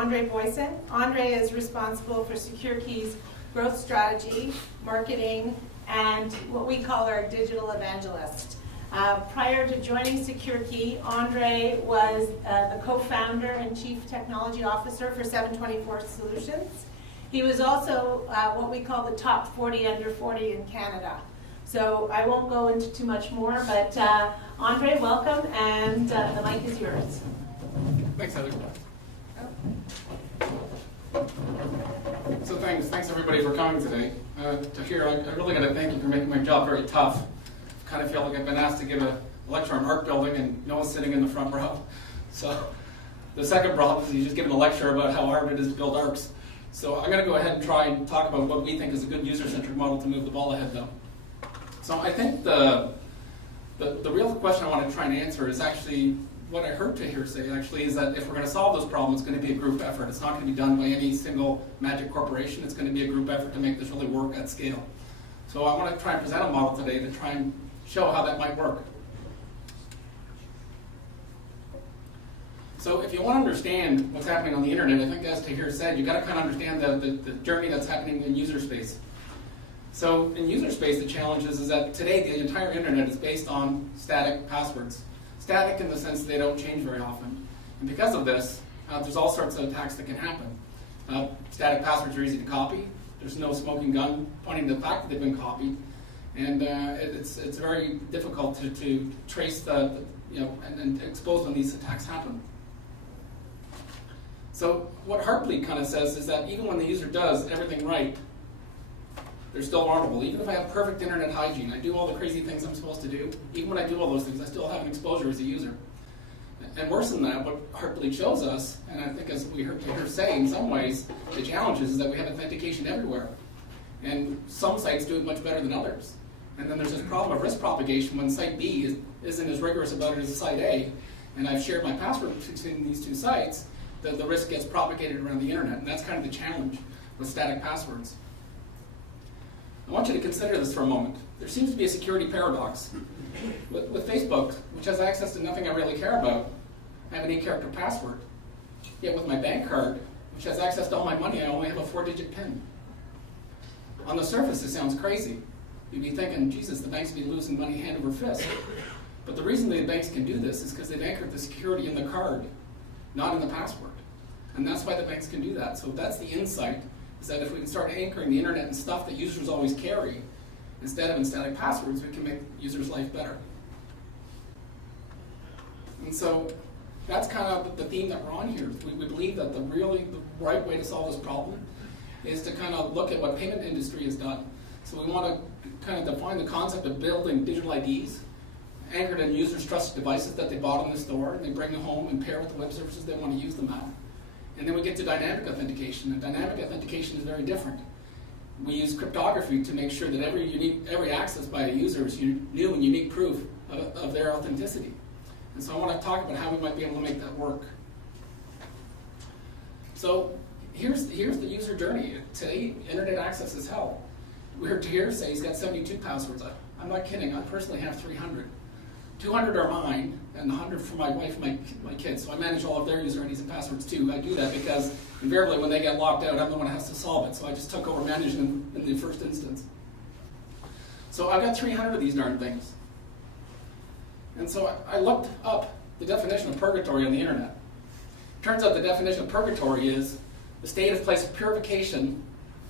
Andre Boyson. Andre is responsible for SecureKey's growth strategy, marketing, and what we call our digital evangelist. Prior to joining SecureKey, Andre was the co-founder and chief technology officer for 724 Solutions. He was also what we call the top 40 under 40 in Canada. So I won't go into too much more, but Andre, welcome, and the mic is yours. Thanks, Heather. So thanks everybody for coming today. To hear, I really got to thank you for making my job very tough. I kind of feel like I've been asked to give a lecture on art building and no one's sitting in the front row. So the second problem is he's just giving a lecture about how hard it is to build arcs. So I'm going to go ahead and try and talk about what we think is a good user-centric model to move the ball ahead though. So I think the real question I want to try and answer is actually what I heard to hear say actually is that if we're going to solve those problems, it's going to be a group effort. It's not going to be done by any single magic corporation. It's going to be a group effort to make this really work at scale. So I want to try and present a model today to try and show how that might work. So if you want to understand what's happening on the internet, I think as Tahir said, you've got to kind of understand the journey that's happening in user space. So in user space, the challenge is that today the entire internet is based on static passwords. Static in the sense they don't change very often. And because of this, there's all sorts of attacks that can happen. Static passwords are easy to copy. There's no smoking gun pointing to the fact that they've been copied. And it's very difficult to trace and expose when these attacks happen. So what Heartbleed kind of says is that even when the user does everything right, they're still vulnerable. Even if I have perfect internet hygiene, I do all the crazy things I'm supposed to do, even when I do all those things, I still have an exposure as a user. And worse than that, what Heartbleed shows us, and I think as we heard her say, in some ways, the challenge is that we have authentication everywhere. And some sites do it much better than others. And then there's this problem of risk propagation when site B isn't as rigorous about it as site A, and I've shared my password between these two sites, the risk gets propagated around the internet, and that's kind of the challenge with static passwords. I want you to consider this for a moment. There seems to be a security paradox. With Facebook, which has access to nothing I really care about, I have an 8-character password. Yet with my bank card, which has access to all my money, I only have a 4-digit PIN. On the surface, it sounds crazy. You'd be thinking, Jesus, the banks would be losing money hand over fist. But the reason the banks can do this is because they've anchored the security in the card, not in the password. And that's why the banks can do that. So that's the insight, is that if we can start anchoring the internet and stuff that users always carry, instead of in static passwords, we can make users' life better. And so that's kind of the theme that we're on here. We believe that the right way to solve this problem is to kind of look at what payment industry has done. So we want to kind of define the concept of building digital IDs, anchored in users' trusted devices that they bought in the store, and they bring them home and pair with the web services they want to use them at. And then we get to dynamic authentication, and dynamic authentication is very different. We use cryptography to make sure that every access by a user is new and unique proof of their authenticity. And so I want to talk about how we might be able to make that work. So here's the user journey. Today, internet access is hell. We heard Tahir say he's got 72 passwords. I'm not kidding. I personally have 300. 200 are mine, and 100 for my wife and my kids. So I manage all of their user IDs and passwords too. I do that because invariably when they get locked out, I'm the one who has to solve it. So I just took over managing them in the first instance. So I've got 300 of these darn things. And so I looked up the definition of purgatory on the internet. Turns out the definition of purgatory is the state of place of purification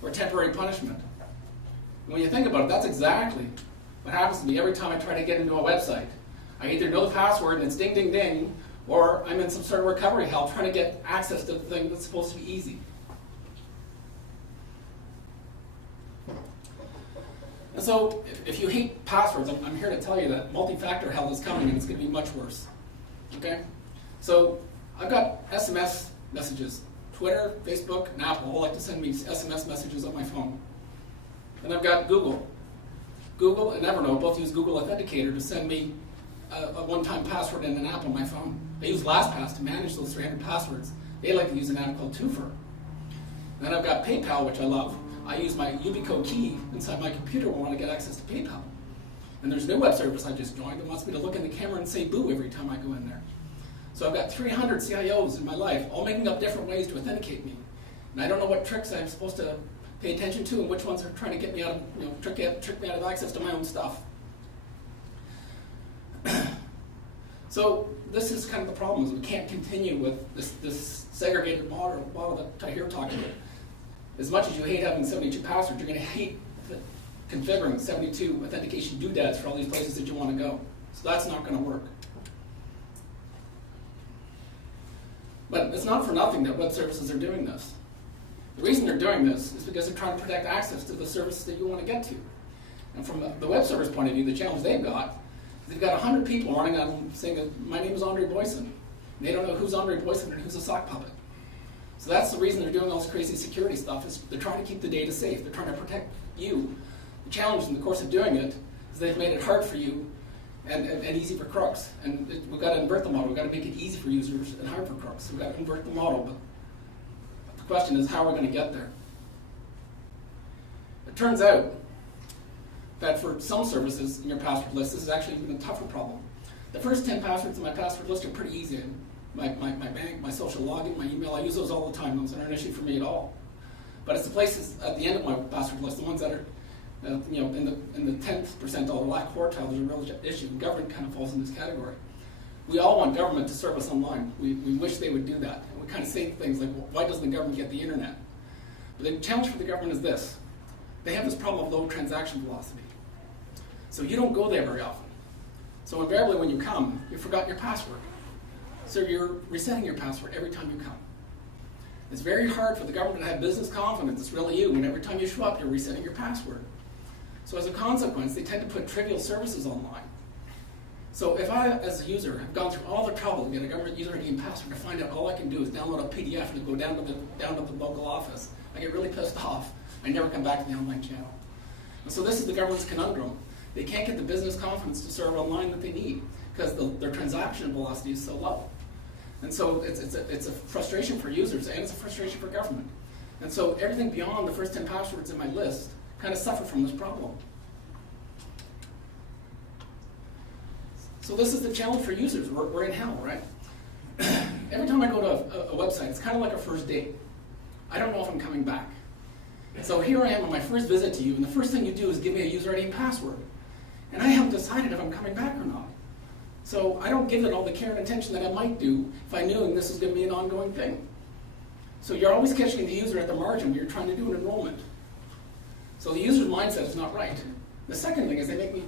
or temporary punishment. And when you think about it, that's exactly what happens to me every time I try to get into a website. I either know the password and it's ding, ding, ding, or I'm in some sort of recovery hell trying to get access to the thing that's supposed to be easy. And so if you hate passwords, I'm here to tell you that multi-factor hell is coming and it's going to be much worse. Okay? So I've got SMS messages. Twitter, Facebook, and Apple all like to send me SMS messages on my phone. And I've got Google. Google and Evernote both use Google Authenticator to send me a one-time password and an app on my phone. I use LastPass to manage those 300 passwords. They like to use an app called Twofer. And then I've got PayPal, which I love. I use my Ubico key inside my computer when I want to get access to PayPal. And there's a new web service I just joined that wants me to look in the camera and say boo every time I go in there. So I've got 300 CIOs in my life, all making up different ways to authenticate me. And I don't know what tricks I'm supposed to pay attention to and which ones are trying to get me out of, trick me out of access to my own stuff. So this is kind of the problem, is we can't continue with this segregated model that Tahir talked about. As much as you hate having 72 passwords, you're going to hate configuring 72 authentication doodads for all these places that you want to go. So that's not going to work. But it's not for nothing that web services are doing this. The reason they're doing this is because they're trying to protect access to the services that you want to get to. And from the web server's point of view, the challenge they've got is they've got 100 people running on saying, my name is Andre Boyson. And they don't know who's Andre Boyson and who's a sock puppet. So that's the reason they're doing all this crazy security stuff, is they're trying to keep the data safe. They're trying to protect you. The challenge in the course of doing it is they've made it hard for you and easy for crooks. And we've got to invert the model. We've got to make it easy for users and hard for crooks. So we've got to invert the model. But the question is, how are we going to get there? It turns out that for some services in your password list, this is actually even a tougher problem. The first 10 passwords in my password list are pretty easy. My bank, my social login, my email, I use those all the time. Those aren't an issue for me at all. But it's the places at the end of my password list, the ones that are in the 10th percentile or lack quartile, there's a real issue. Government kind of falls in this category. We all want government to serve us online. We wish they would do that. And we kind of say things like, well, why doesn't the government get the internet? But the challenge for the government is this. They have this problem of low transaction velocity. So you don't go there very often. So invariably when you come, you've forgotten your password. So you're resetting your password every time you come. It's very hard for the government to have business confidence. It's really you. And every time you show up, you're resetting your password. So as a consequence, they tend to put trivial services online. So if I, as a user, have gone through all the trouble to get a government user ID and password to find out all I can do is download a PDF and go down to the local office, I get really pissed off. I never come back to the online channel. And so this is the government's conundrum. They can't get the business confidence to serve online that they need because their transaction velocity is so low. And so it's a frustration for users and it's a frustration for government. And so everything beyond the first 10 passwords in my list kind of suffer from this problem. So this is the challenge for users. We're in hell, right? Every time I go to a website, it's kind of like a first date. I don't know if I'm coming back. So here I am on my first visit to you, and the first thing you do is give me a user ID and password. And I haven't decided if I'm coming back or not. So I don't give it all the care and attention that I might do if I knew this was going to be an ongoing thing. So you're always catching the user at the margin when you're trying to do an enrollment. So the user's mindset is not right. The second thing is they make me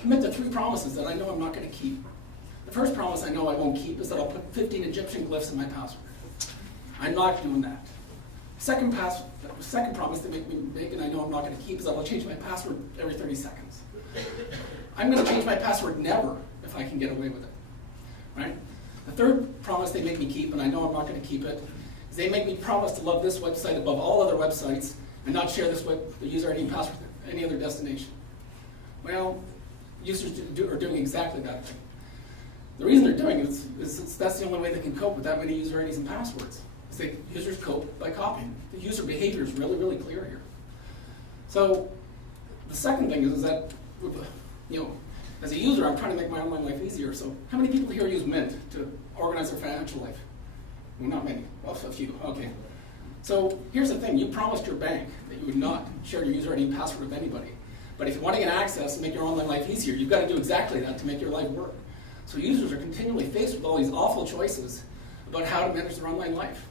commit to 3 promises that I know I'm not going to keep. The first promise I know I won't keep is that I'll put 15 Egyptian glyphs in my password. I'm not doing that. Second promise they make me make, and I know I'm not going to keep, is that I'll change my password every 30 seconds. I'm going to change my password never if I can get away with it. Right? The third promise they make me keep, and I know I'm not going to keep it, is they make me promise to love this website above all other websites and not share the user ID and password with any other destination. Well, users are doing exactly that thing. The reason they're doing it is that's the only way they can cope with that many user IDs and passwords. Users cope by copying. The user behavior is really, really clear here. So the second thing is that, as a user, I'm trying to make my online life easier. So how many people here use Mint to organize their financial life? Well, not many. Well, a few. Okay. So here's the thing. You promised your bank that you would not share your user ID and password with anybody. But if you want to get access and make your online life easier, you've got to do exactly that to make your life work. So users are continually faced with all these awful choices about how to manage their online life.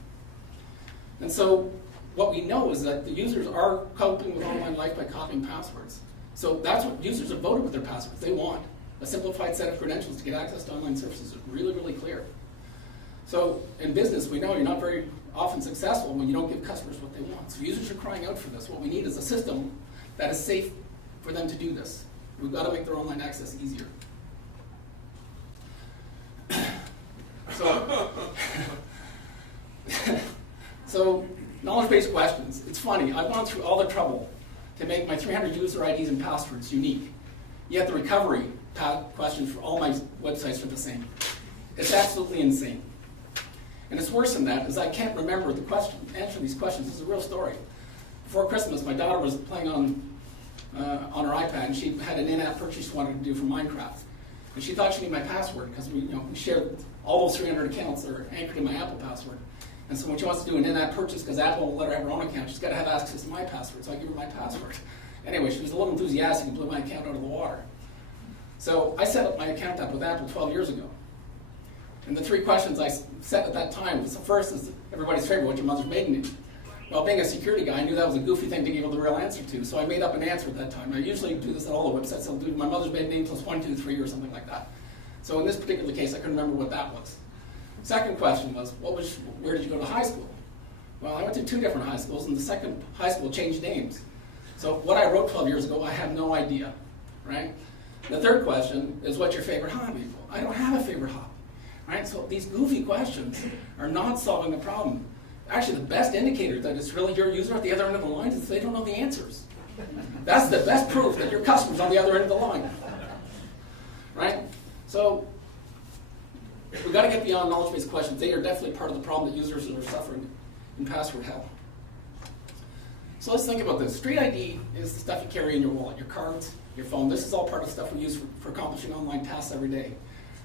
And so what we know is that the users are coping with online life by copying passwords. So that's what users have voted with their passwords. They want a simplified set of credentials to get access to online services. It's really, really clear. So in business, we know you're not very often successful when you don't give customers what they want. So users are crying out for this. What we need is a system that is safe for them to do this. We've got to make their online access easier. So knowledge-based questions. It's funny. I've gone through all the trouble to make my 300 user IDs and passwords unique. Yet the recovery questions for all my websites are the same. It's absolutely insane. And it's worse than that, is I can't remember the answer to these questions. This is a real story. Before Christmas, my daughter was playing on her iPad, and she had an in-app purchase she wanted to do for Minecraft. And she thought she needed my password because we shared all those 300 accounts are anchored in my Apple password. And so when she wants to do an in-app purchase, because Apple won't let her have her own account, she's got to have access to my password, so I give her my password. Anyway, she was a little enthusiastic and blew my account out of the water. So I set up my account up with Apple 12 years ago. And the 3 questions I set at that time was, the first is everybody's favorite, what's your mother's maiden name? Well, being a security guy, I knew that was a goofy thing to give the real answer to, so I made up an answer at that time. I usually do this at all the websites. I'll do my mother's maiden name plus 1, 2, 3 or something like that. So in this particular case, I couldn't remember what that was. Second question was, where did you go to high school? Well, I went to 2 different high schools, and the second high school changed names. So what I wrote 12 years ago, I have no idea, right? The third question is, what's your favorite hobby? I don't have a favorite hobby, right? So these goofy questions are not solving the problem. Actually, the best indicator that it's really your user at the other end of the line is they don't know the answers. That's the best proof that your customer's on the other end of the line, right? So we've got to get beyond knowledge-based questions. They are definitely part of the problem that users are suffering in password hell. So let's think about this. Street ID is the stuff you carry in your wallet, your cards, your phone. This is all part of stuff we use for accomplishing online tasks every day.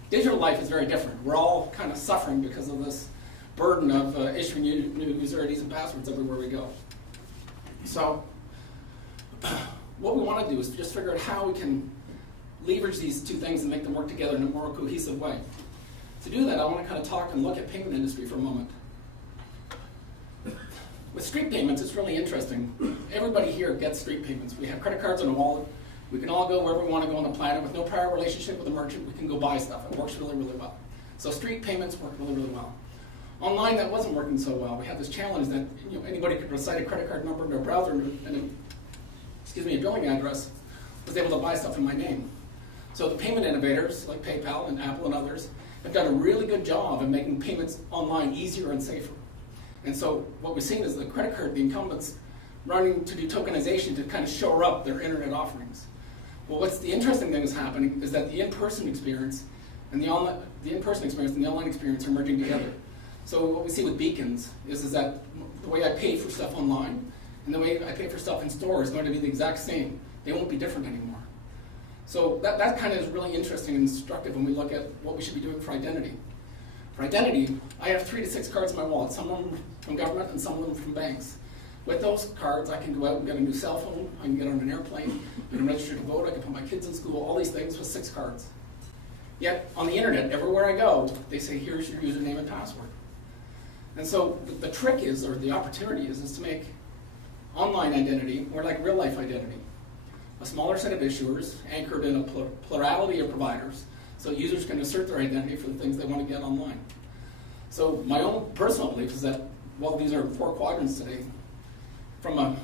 Digital life is very different. We're all kind of suffering because of this burden of issuing new user IDs and passwords everywhere we go. So what we want to do is just figure out how we can leverage these 2 things and make them work together in a more cohesive way. To do that, I want to kind of talk and look at payment industry for a moment. With street payments, it's really interesting. Everybody here gets street payments. We have credit cards and a wallet. We can all go wherever we want to go on the planet with no prior relationship with a merchant. We can go buy stuff. It works really, really well. So street payments work really, really well. Online, that wasn't working so well. We had this challenge that anybody could recite a credit card number in their browser and a billing address, was able to buy stuff in my name. So the payment innovators like PayPal and Apple and others have done a really good job of making payments online easier and safer. And so what we've seen is the credit card, the incumbents, running to do tokenization to kind of shore up their internet offerings. Well, what's the interesting thing is happening is that the in-person experience and the online experience are merging together. So what we see with beacons is that the way I pay for stuff online and the way I pay for stuff in store is going to be the exact same. They won't be different anymore. So that kind of is really interesting and instructive when we look at what we should be doing for identity. For identity, I have 3 to 6 cards in my wallet, some of them from government and some of them from banks. With those cards, I can go out and get a new cell phone, I can get on an airplane, I can register to vote, I can put my kids in school, all these things with 6 cards. Yet, on the internet, everywhere I go, they say, here's your username and password. And so the trick is, or the opportunity is to make online identity more like real life identity. A smaller set of issuers anchored in a plurality of providers, so users can assert their identity for the things they want to get online. So my own personal belief is that, while these are 4 quadrants today, from a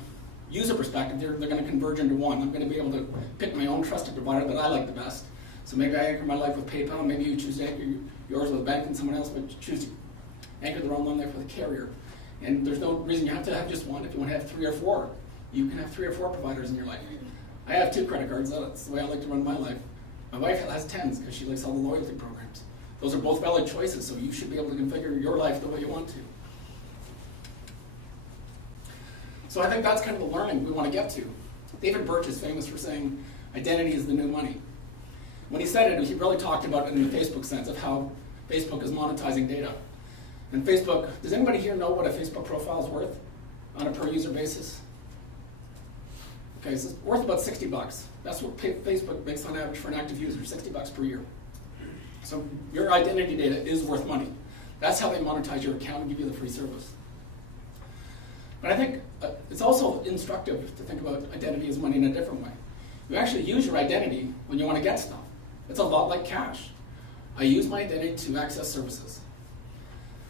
user perspective, they're going to converge into one. I'm going to be able to pick my own trusted provider that I like the best. So maybe I anchor my life with PayPal, maybe you choose to anchor yours with a bank, and someone else would choose to anchor their online life with a carrier. And there's no reason you have to have just one. If you want to have 3 or 4, you can have 3 or 4 providers in your life. I have 2 credit cards. That's the way I like to run my life. My wife has 10s because she likes all the loyalty programs. Those are both valid choices, so you should be able to configure your life the way you want to. So I think that's kind of the learning we want to get to. David Birch is famous for saying, identity is the new money. When he said it, he really talked about it in the Facebook sense of how Facebook is monetizing data. And Facebook, does anybody here know what a Facebook profile is worth on a per user basis? Okay, so it's worth about $60. That's what Facebook makes on average for an active user, $60 per year. So your identity data is worth money. That's how they monetize your account and give you the free service. But I think it's also instructive to think about identity as money in a different way. You actually use your identity when you want to get stuff. It's a lot like cash. I use my identity to access services.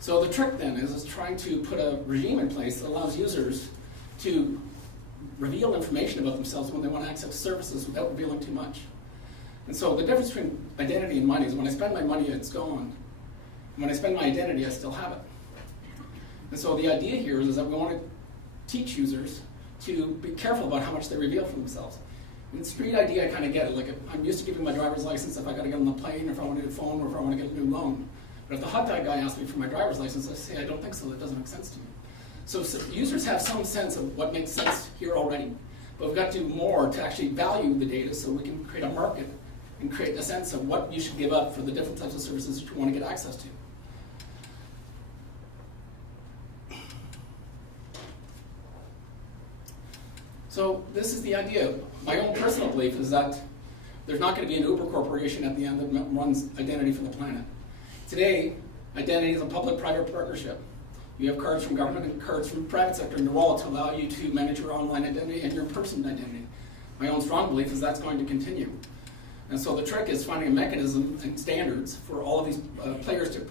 So the trick then is trying to put a regime in place that allows users to reveal information about themselves when they want to access services without revealing too much. And so the difference between identity and money is when I spend my money, it's gone. And when I spend my identity, I still have it. And so the idea here is that we want to teach users to be careful about how much they reveal for themselves. In street ID, I kind of get it. Like, I'm used to giving my driver's license if I got to get on the plane, or if I want to get a phone, or if I want to get a new loan. But if the hot dog guy asks me for my driver's license, I say, I don't think so. That doesn't make sense to me. So users have some sense of what makes sense here already. But we've got to do more to actually value the data so we can create a market and create a sense of what you should give up for the different types of services that you want to get access to. So this is the idea. My own personal belief is that there's not going to be an Uber corporation at the end that runs identity for the planet. Today, identity is a public-private partnership. You have cards from government and cards from the private sector in your wallet to allow you to manage your online identity and your in-person identity. My own strong belief is that's going to continue. And so the trick is finding a mechanism and standards for all of these players to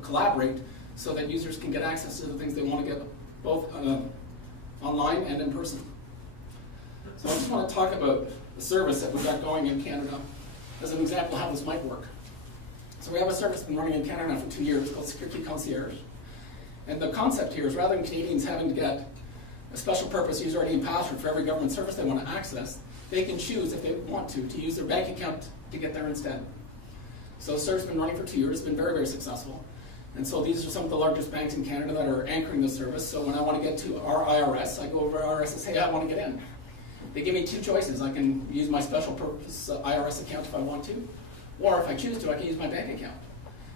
collaborate so that users can get access to the things they want to get both online and in person. So I just want to talk about the service that we've got going in Canada as an example of how this might work. So we have a service that's been running in Canada now for 2 years called SecureKey Concierge. And the concept here is rather than Canadians having to get a special purpose user ID and password for every government service they want to access, they can choose, if they want to use their bank account to get there instead. So the service has been running for 2 years, it's been very, very successful. And so these are some of the largest banks in Canada that are anchoring the service. So when I want to get to our IRS, I go over to IRS and say, hey, I want to get in. They give me 2 choices. I can use my special purpose IRS account if I want to, or if I choose to, I can use my bank account.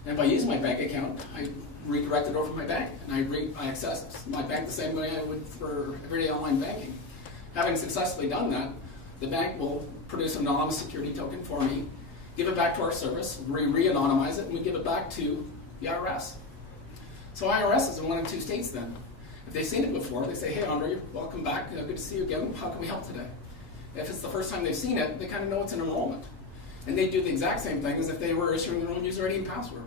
And if I use my bank account, I redirect it over to my bank, and I access my bank the same way I would for everyday online banking. Having successfully done that, the bank will produce an anonymous security token for me, give it back to our service, re-anonymize it, and we give it back to the IRS. So IRS is in 1 of 2 states then. If they've seen it before, they say, hey, Andre, welcome back. Good to see you again. How can we help today? If it's the first time they've seen it, they kind of know it's an enrollment. And they do the exact same thing as if they were issuing their own user ID and password.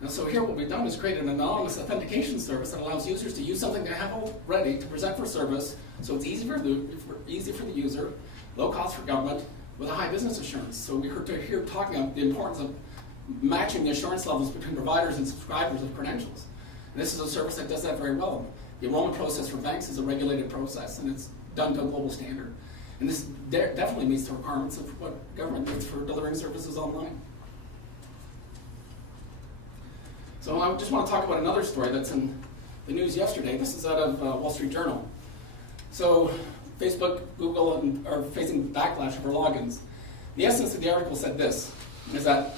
And so here what we've done is create an anonymous authentication service that allows users to use something they have already to present for service, so it's easy for the user, low cost for government, with a high business assurance. So we heard here talking about the importance of matching the assurance levels between providers and subscribers of credentials. And this is a service that does that very well. The enrollment process for banks is a regulated process, and it's done to a global standard. And this definitely meets the requirements of what government needs for delivering services online. So I just want to talk about another story that's in the news yesterday. This is out of Wall Street Journal. So Facebook, Google are facing backlash over logins. The essence of the article said this, is that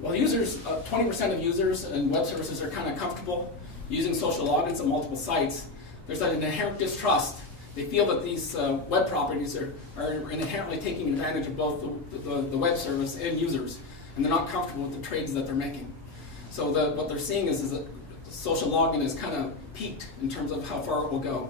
while users, 20% of users and web services are kind of comfortable using social logins on multiple sites, there's an inherent distrust. They feel that these web properties are inherently taking advantage of both the web service and users, and they're not comfortable with the trades that they're making. So what they're seeing is that social login is kind of peaked in terms of how far it will go.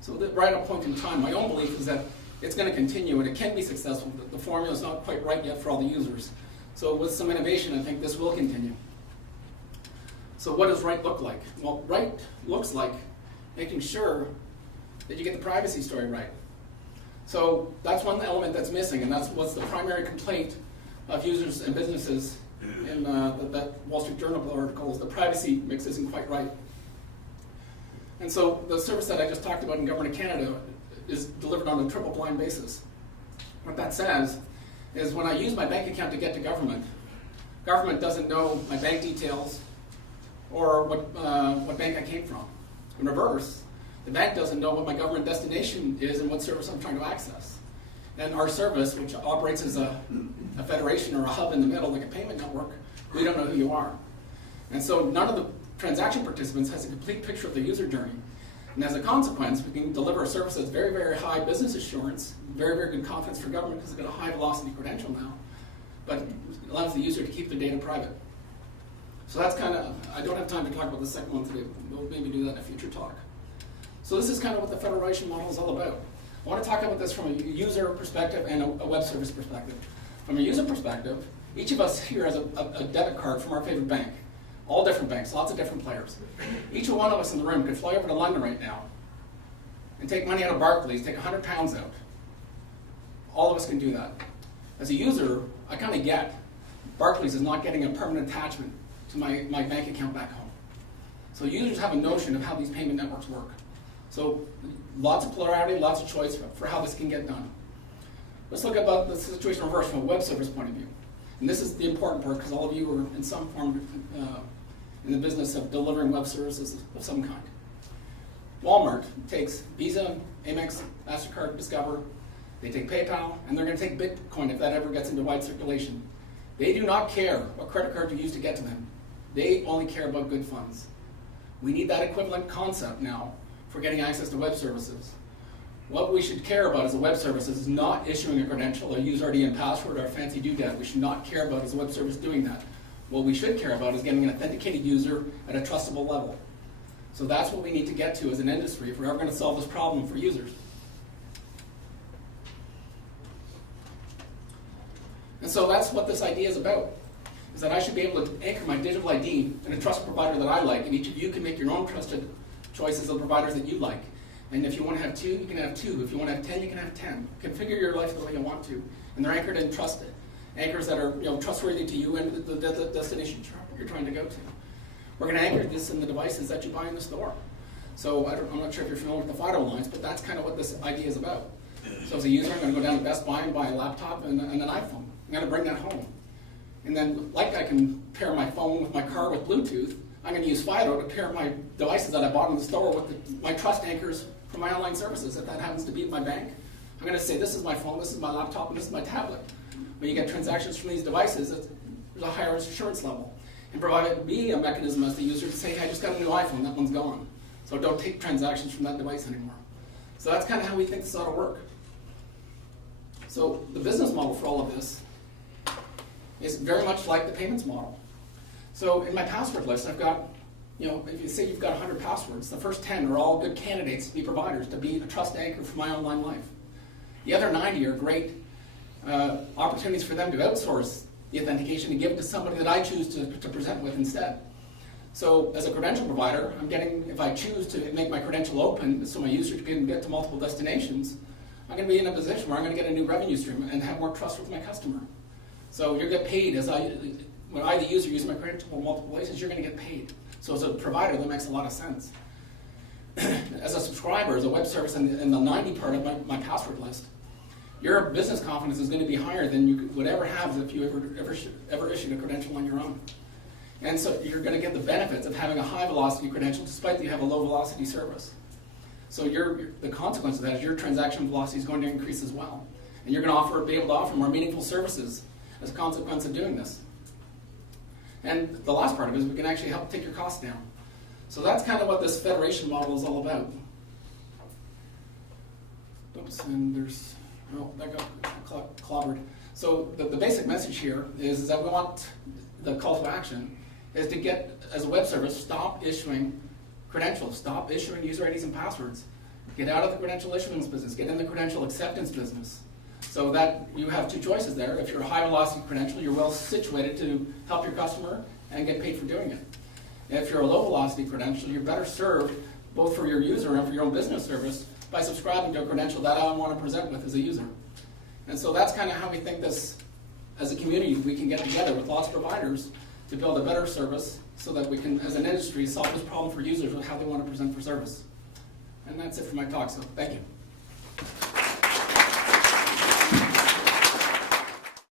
So right at a point in time, my own belief is that it's going to continue and it can be successful, but the formula is not quite right yet for all the users. So with some innovation, I think this will continue. So what does right look like? Well, right looks like making sure that you get the privacy story right. So that's one element that's missing, and that's what's the primary complaint of users and businesses in that Wall Street Journal article is the privacy mix isn't quite right. And so the service that I just talked about in Government of Canada is delivered on a triple blind basis. What that says is when I use my bank account to get to government, government doesn't know my bank details or what bank I came from. In reverse, the bank doesn't know what my government destination is and what service I'm trying to access. And our service, which operates as a federation or a hub in the middle, like a payment network, we don't know who you are. And so none of the transaction participants has a complete picture of the user journey. And as a consequence, we can deliver a service that's very, very high business assurance, very, very good confidence for government because it's got a high velocity credential now, but it allows the user to keep their data private. So that's kind of, I don't have time to talk about the second one today. We'll maybe do that in a future talk. So this is kind of what the federation model is all about. I want to talk about this from a user perspective and a web service perspective. From a user perspective, each of us here has a debit card from our favorite bank. All different banks, lots of different players. Each one of us in the room could fly over to London right now and take money out of Barclays, take 100 pounds out. All of us can do that. As a user, I kind of get Barclays is not getting a permanent attachment to my bank account back home. So users have a notion of how these payment networks work. So lots of plurality, lots of choice for how this can get done. Let's look about the situation reversed from a web service point of view. And this is the important part because all of you are in some form in the business of delivering web services of some kind. Walmart takes Visa, Amex, MasterCard, Discover. they take PayPal, and they're going to take Bitcoin if that ever gets into wide circulation. They do not care what credit card you use to get to them. They only care about good funds. We need that equivalent concept now for getting access to web services. What we should care about as a web service is not issuing a credential, a user ID and password, or a fancy doodad. We should not care about as a web service doing that. What we should care about is getting an authenticated user at a trustable level. So that's what we need to get to as an industry if we're ever going to solve this problem for users. And so that's what this idea is about, is that I should be able to anchor my digital ID in a trusted provider that I like, and each of you can make your own trusted choices of providers that you like. And if you want to have 2, you can have 2. If you want to have 10, you can have 10. Configure your life the way you want to. And they're anchored in trusted. Anchors that are trustworthy to you and the destination you're trying to go to. We're going to anchor this in the devices that you buy in the store. So I'm not sure if you're familiar with the FIDO lines, but that's kind of what this idea is about. So as a user, I'm going to go down to Best Buy and buy a laptop and an iPhone. I'm going to bring that home. And then, like I can pair my phone with my car with Bluetooth, I'm going to use FIDO to pair my devices that I bought in the store with my trust anchors for my online services. If that happens to be at my bank, I'm going to say, this is my phone, this is my laptop, and this is my tablet. When you get transactions from these devices, there's a higher assurance level. And provide me a mechanism as the user to say, hey, I just got a new iPhone, that one's gone. So don't take transactions from that device anymore. So that's kind of how we think this ought to work. So the business model for all of this is very much like the payments model. So in my password list, I've got, if you say you've got 100 passwords, the first 10 are all good candidates to be providers, to be a trust anchor for my online life. The other 90 are great opportunities for them to outsource the authentication and give it to somebody that I choose to present with instead. So as a credential provider, I'm getting, if I choose to make my credential open so my user can get to multiple destinations, I'm going to be in a position where I'm going to get a new revenue stream and have more trust with my customer. So you get paid when I, the user, use my credential in multiple places, you're going to get paid. So as a provider, that makes a lot of sense. As a subscriber, as a web service in the 90 part of my password list, your business confidence is going to be higher than you would ever have if you ever issued a credential on your own. And so you're going to get the benefits of having a high velocity credential despite that you have a low velocity service. So the consequence of that is your transaction velocity is going to increase as well. And you're going to be able to offer more meaningful services as a consequence of doing this. And the last part of it is we can actually help take your costs down. So that's kind of what this federation model is all about. Oops, and there's, that got clobbered. So the basic message here is that we want the call to action is to get, as a web service, stop issuing credentials, stop issuing user IDs and passwords. Get out of the credential issuance business, get in the credential acceptance business. So that you have 2 choices there. If you're a high velocity credential, you're well situated to help your customer and get paid for doing it. If you're a low velocity credential, you're better served both for your user and for your own business service by subscribing to a credential that I want to present with as a user. And so that's kind of how we think this, as a community, we can get together with lots of providers to build a better service so that we can, as an industry, solve this problem for users with how they want to present for service. And that's it for my talk, so thank you.